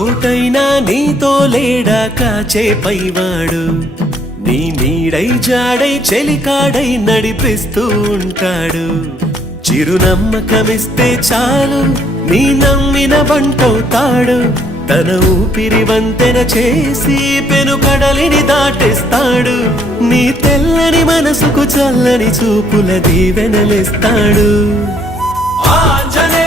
ఓటైనా నీతో లేడా కాచే పైవాడు, నీ నీడై జాడై చెలికాడై నడిపిస్తూ ఉంటాడు. చిరునమ్మకమిస్తే చాలు నీ నమ్మిన బంటవుతాడు. తన ఊపిరి వంతెన చేసి పెనుకడలిని దాటేస్తాడు. నీ తెల్లని మనసుకు చల్లని చూపుల దీవెనలిస్తాడు. ఆంజనేయ